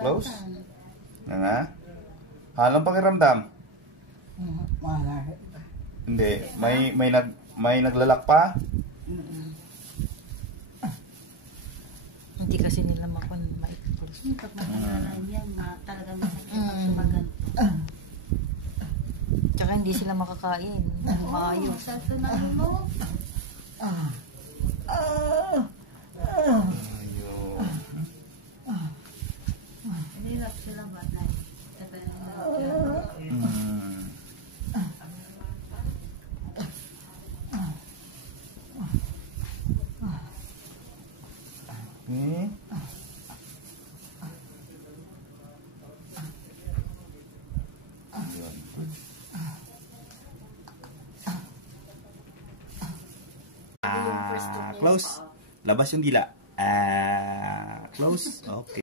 Close? Na nga? Anong pakiramdam? Hindi. May naglalak pa? Hindi kasi nila ma-close. Pag makalala yan, talaga masakit pag sumaganto. Tsaka hindi sila makakain. Maayos. Salto na mo. Relax sila ba? Close. Labas yung dila. Close. Okay.